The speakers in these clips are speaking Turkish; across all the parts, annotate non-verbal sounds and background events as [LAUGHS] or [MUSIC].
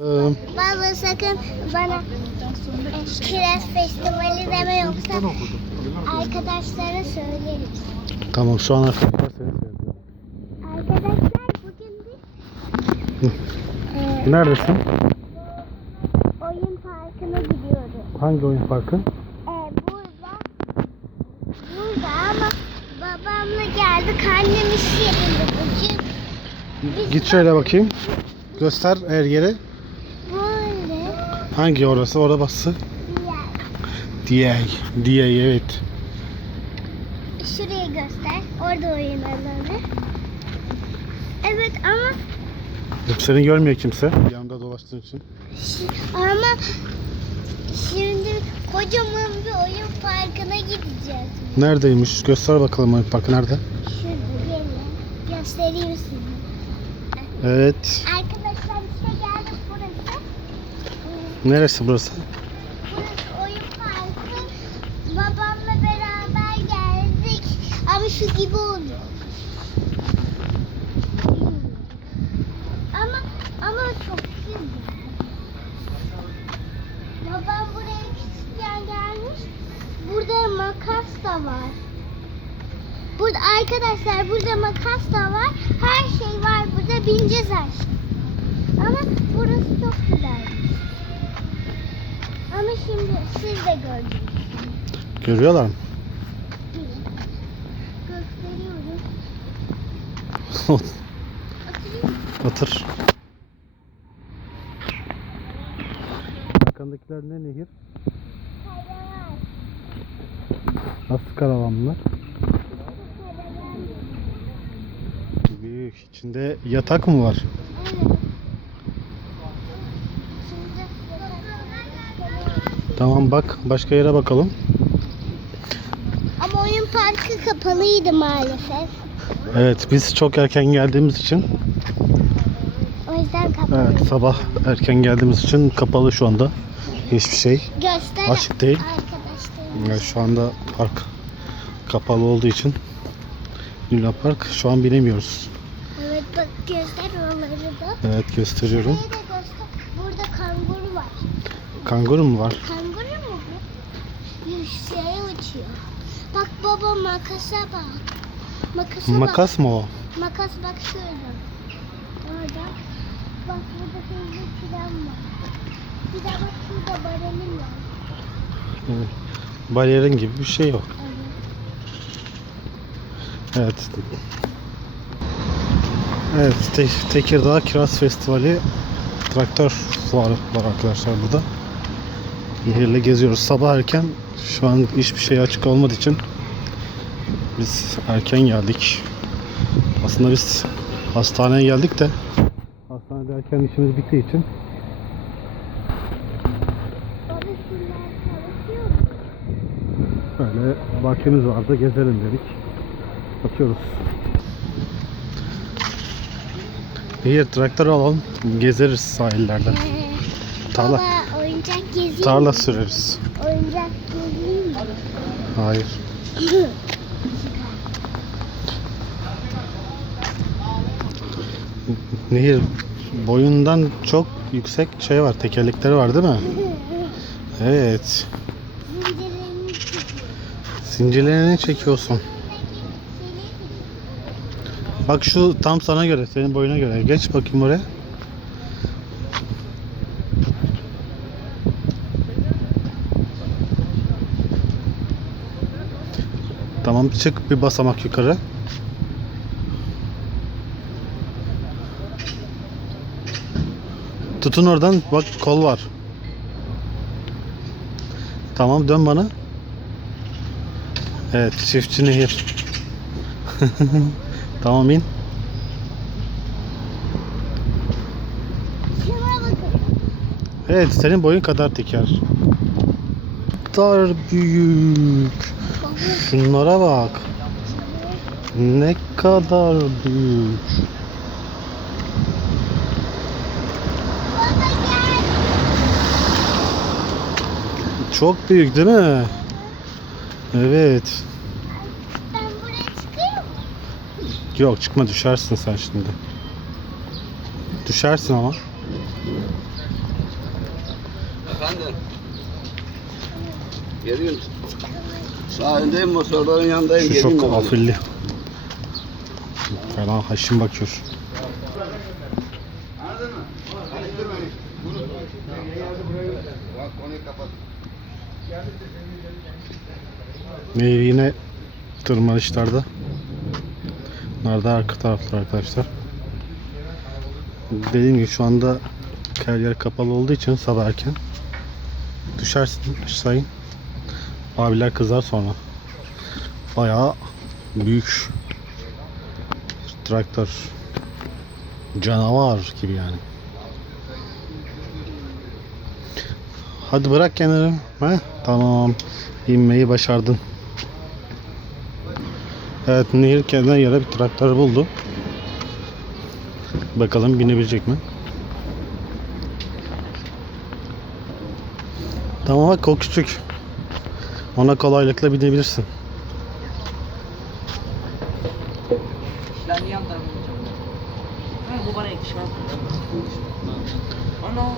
Ee, Baba sakın bana kiraz festivali deme yoksa arkadaşlara söyleriz. Tamam şu an arkadaşlar seni seviyor. Arkadaşlar bugün biz e, Neredesin? oyun parkına gidiyoruz. Hangi oyun parkı? E, burada burada ama babamla geldik. Annem iş yerinde bugün. Biz Git şöyle bakayım. Göster her yeri. Hangi orası? Orada bası. DA. DA evet. Şurayı göster. Orada oyun alanı. Evet ama Seni görmüyor kimse. Yanında dolaştığın için. ama şimdi kocaman bir oyun parkına gideceğiz. Neredeymiş? Göster bakalım oyun parkı nerede? Şurada. Göstereyim size. Evet. Arkadaşlar işte geldik burası. Neresi burası? Burası oyun parkı. Babamla beraber geldik. Ama şu gibi oluyor. Ama ama çok güzel. Babam buraya küçükken gelmiş. Burada makas da var. Burada arkadaşlar burada makas da var. Her şey var burada bineceğiz aşkım. Ama burası çok güzelmiş. Ama şimdi siz de gördünüz. Görüyorlar mı? Gösteriyorum. Oturayım. Otur. Arkandakiler ne nehir? Karavan. Nasıl karavan bunlar? Karavan. Büyük. İçinde yatak mı var? Evet. Şimdi Tamam bak. Başka yere bakalım. Ama oyun parkı kapalıydı maalesef. Evet biz çok erken geldiğimiz için O yüzden kapalı. Evet sabah erken geldiğimiz için kapalı şu anda. Hiçbir şey Göster açık değil. arkadaşlarım. Evet, şu anda park kapalı olduğu için Luna Park şu an binemiyoruz. Evet bak göster oraları da. Evet gösteriyorum. Şurayı da göster. Burada kanguru var. Kanguru mu var? Kanguru mu bu? Yükseğe uçuyor. Bak baba makasa bak. Makasa bak. Makas mı o? Makas bak şurada. Orada. Bak burada hızlı tren var. Bir de bak şurada balerin var. Evet. Balerin gibi bir şey o. Evet. Evet. Evet Te- Tekirdağ Kiraz Festivali traktör fuarı var arkadaşlar burada. Nehirle geziyoruz. Sabah erken şu an hiçbir şey açık olmadığı için biz erken geldik. Aslında biz hastaneye geldik de hastanede erken işimiz bittiği için böyle vaktimiz vardı gezelim dedik. Bakıyoruz. Nehir traktör alalım gezeriz sahillerden. Tarla. Baba oyuncak gezeyim Tarla süreriz. Oyuncak gezeyim mi? Hayır. [LAUGHS] Nehir boyundan çok yüksek şey var, tekerlekleri var değil mi? [LAUGHS] Evet. Zincirlerini çekiyorsun. Bak şu tam sana göre, senin boyuna göre. Geç bakayım oraya. Tamam çık bir basamak yukarı. Tutun oradan bak kol var. Tamam dön bana. Evet çiftçi nehir. [LAUGHS] tamam in. Evet senin boyun kadar teker. Dar büyük. Şunlara bak. Ne kadar büyük. Çok büyük değil mi? Evet. Ben buraya çıkayım mı? Yok çıkma düşersin sen şimdi. Düşersin ama. Efendim. Geliyorum. Sahildeyim motorların yanındayım. Şu çok afilli. Fena haşim bakıyor. Anladın mı? Karıştırma beni. Bunu. Bak konuyu kapat. Nehir yine tırmanışlarda. Bunlar da arka taraflar arkadaşlar. Dediğim gibi şu anda her yer kapalı olduğu için sabah erken. Düşersin sayın. Abiler kızar sonra. Bayağı büyük traktör. Canavar gibi yani. Hadi bırak kenarı. Ha? Tamam. İnmeyi başardın. Evet Nehir kendine yere bir traktör buldu. Bakalım binebilecek mi? Tamam bak o küçük. Ona kolaylıkla binebilirsin. Ben yan tarafa gideceğim. Ha bu bana yakışmaz. Ana.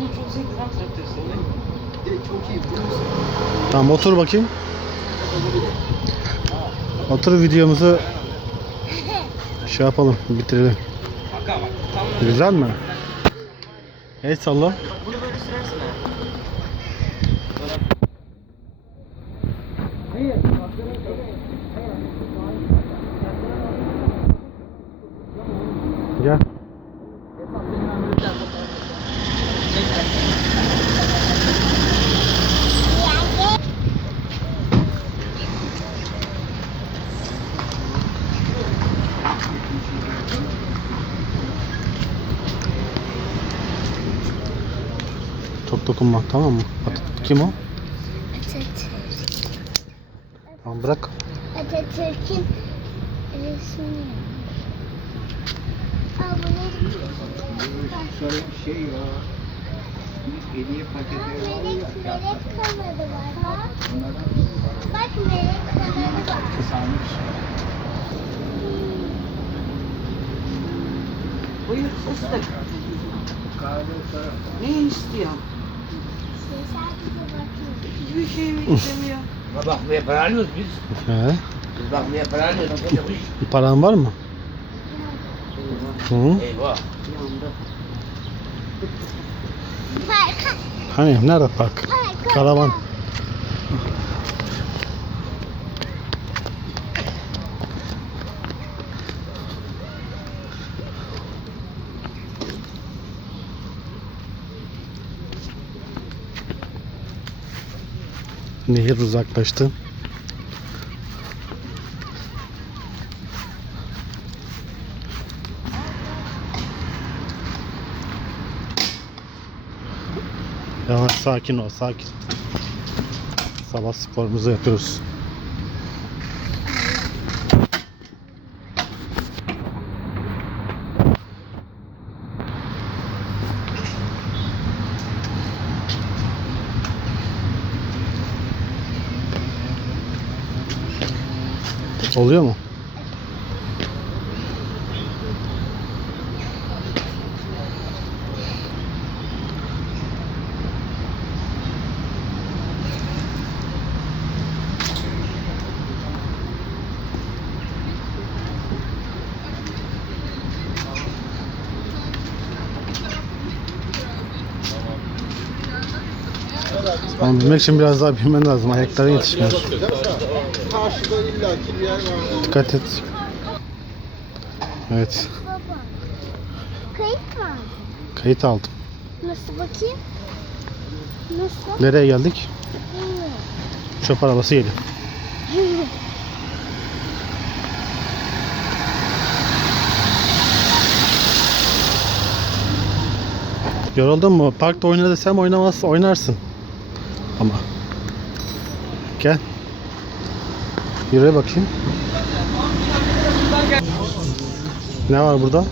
Bu çok zevkli lan traktör sürmek. Çok iyi. Tamam otur bakayım. Otur videomuzu şey yapalım bitirelim. Güzel mi? El salla. Bunu böyle sürersin ha. Hayır. Gel. Çok dokunma tamam mı? At- Kim o? Atatürk. Tamam bırak. Atatürk'ün resmi. Aa bu ne? Şöyle bir şey ya. Hediye Aa, paketi melek, melek kanadı var ha. Bak melek kanadı var. Sanmış. Buyur sarı. Ne istiyor? Hiçbir şey mi istemiyor? Bakmaya para almıyoruz biz. He. Biz bakmaya para yapmış? Paran var mı? Hı? Eyvah. Hani nerede park? Karavan. Nehir uzaklaştı. Yavaş sakin ol sakin. Sabah sporumuzu yapıyoruz. Oluyor mu? Ama bilmek için biraz daha bilmen lazım. Ayakların yetişmiyor. Karşıda illaki bir yer var. Dikkat et. Evet. Baba. Kayıt mı? aldın? Kayıt aldım. Nasıl bakayım? Nasıl? Nereye geldik? Bilmiyorum. Çöp arabası geliyor. Yoruldun mu? Parkta oyna desem oynamaz, oynarsın. Ama. Gel. Yürü bakayım. Ne var burada?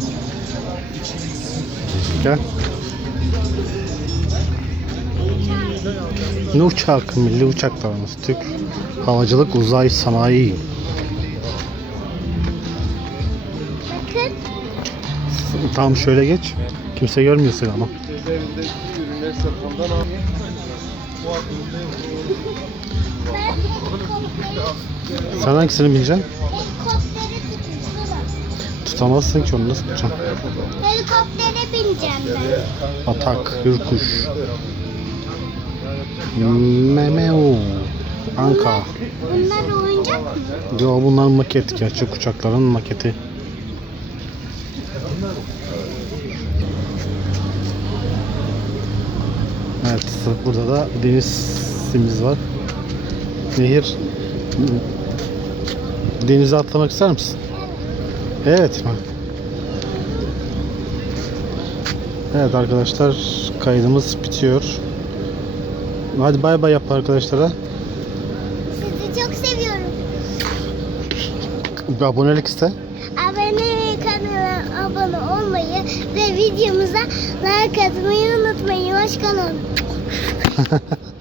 Gel. Ne uçak? Milli uçaklarımız. Türk Havacılık Uzay Sanayi. Bakın. Tam şöyle geç. Kimse görmüyor seni ama. Sen hangisini bineceksin? helikopteri tutuyorum. Tutamazsın ki onu nasıl tutacaksın? Helikoptere bineceğim ben. Atak, hürkuş. Memeo. Anka. Bunlar oyuncak mı? Yo bunlar maket. Gerçek uçakların maketi. Evet burada da denizimiz var. Nehir. Denize atlamak ister misin? Evet. Evet arkadaşlar kaydımız bitiyor. Hadi bay bay yap arkadaşlara. Sizi çok seviyorum. Bir abonelik iste. Abone kanala abone olmayı ve videomuza like atmayı unutmayın. Hoşçakalın. Ha ha ha.